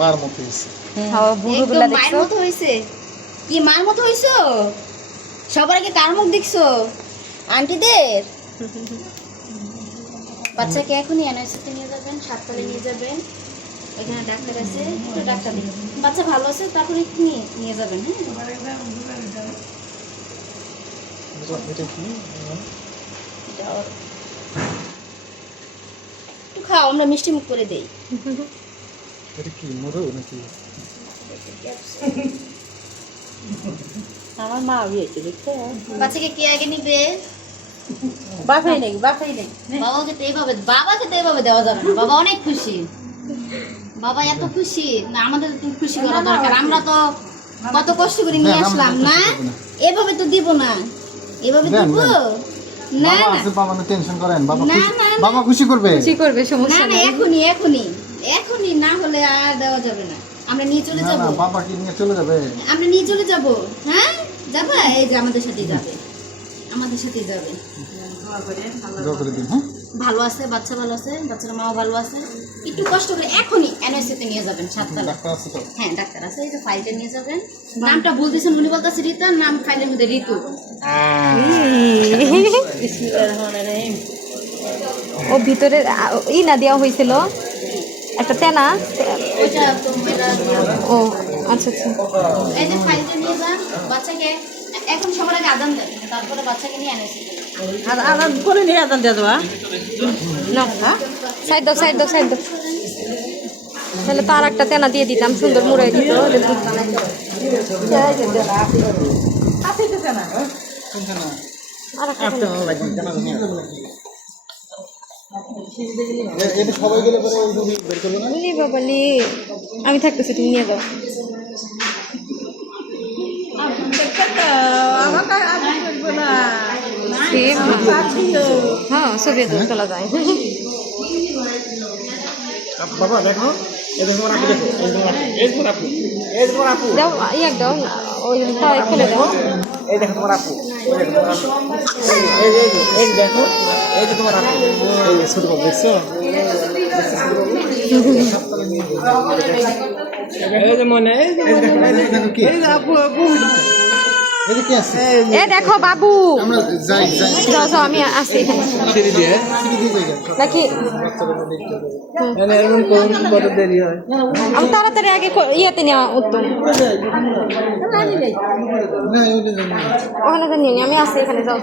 মার মতো হইছে। হ্যাঁ বুড়োগুলা একদম মায়ের দেখছো মতো হইছে। কি মার মতো হইছো? সবার আগে কার মুখ দেখছো? আন্টিদের। বাচ্চাকে এখনই এনআইসিতে নিয়ে যাবেন, সাততলে নিয়ে যাবেন। এখানে ডাক্তার আছে, একটু ডাক্তার দিন। বাচ্চা ভালো আছে, তারপরে একটু নিয়ে যাবেন। হ্যাঁ, এটা কি? একটু খাও, আমরা মিষ্টি মুখ করে দেই। এটা কি মরু নাকি? আমার মা হয়েছে দেখছো বাচ্চাকে কে আগে নিবে? বাফাই নেই বাবাকে তো এইভাবে দেওয়া যাবে না। বাবা অনেক খুশি, বাবা এত খুশি না, আমাদের তো খুশি করা দরকার। আমরা তো কত কষ্ট করে নিয়ে আসলাম না, এভাবে তো দিব না। এভাবে দিব না, বাবা না আছে, বাবা না টেনশন করেন, বাবা না, খুশি, না, না। বাবা খুশি করবে। খুশি করবে না, সমস্যা না, নেই এখনই এখনই এখনই না হলে আর দেওয়া যাবে না। আমরা নিয়ে চলে না যাব, না, বাবা কি নিয়ে চলে যাবে? আমরা নিয়ে চলে যাব। হ্যাঁ, যাবা? এই যে আমাদের সাথেই যাবে, আমাদের সাথেই যাবে। দোয়া করে দিন। হ্যাঁ, ভালো আছে, বাচ্চা ভালো আছে, বাচ্চার মাও ভালো আছে। একটু কষ্ট করে এখনই এনএসসিতে নিয়ে যাবেন, সাততলা। ডাক্তার আছে তো? হ্যাঁ, ডাক্তার আছে। এই যে ফাইলটা নিয়ে যাবেন। নামটা বলতেছেন, উনি বলতেছে রিতা, নাম ফাইলের মধ্যে ঋতু। ও ভিতরে না দেওয়া হয়েছিল একটা তেনা ওইটা তো মেয়েরা ও আচ্ছা আচ্ছা এই যে ফাইলটা নিয়ে যান। বাচ্চাকে এখন সবার আগে আদান দেন, তারপরে বাচ্চাকে নিয়ে এনএসসিতে। আদান করে নিয়ে আদান দিয়ে দেওয়া না সাইড দাও সাইড দাও সাইড দাও তাহলে তার একটা তেনা দিয়ে দিতাম সুন্দর মুড়াই দিত আর একটা এটা সবাই গেলে পরে ওই রুগী বের করবে না? বলি বাবালি আমি থাকতেছি তুমি নিয়ে যাও হ্যাঁ ছবি তোলা যায় বাবা দেখো, এটা তোমার আপু, দেখো এই তোমার আপু, এই তোমার আপু, দাও ইয়াক দাও ওই খুলে দাও এই দেখো তোমার আপু, এই দেখো, এই যে তোমার আপু, এই ছোট বাবু দেখছো? এই যে মনে এই যে দেখো কি, এই যে আপু আপু এই যে কি আছে? এ দেখো বাবু আমরা যাই যাই যাও যাও আমি আসছি এখানে সিঁড়ি দিয়ে সিঁড়ি দিয়ে যাই নাকি বাচ্চারা দেখতে হবে। মানে এমন কোন কত দেরি হয় আমি তাড়াতাড়ি আগে ইয়েতে নেওয়া উত্তম না ওই যে ওখানে জানি আমি আসছি এখানে যাও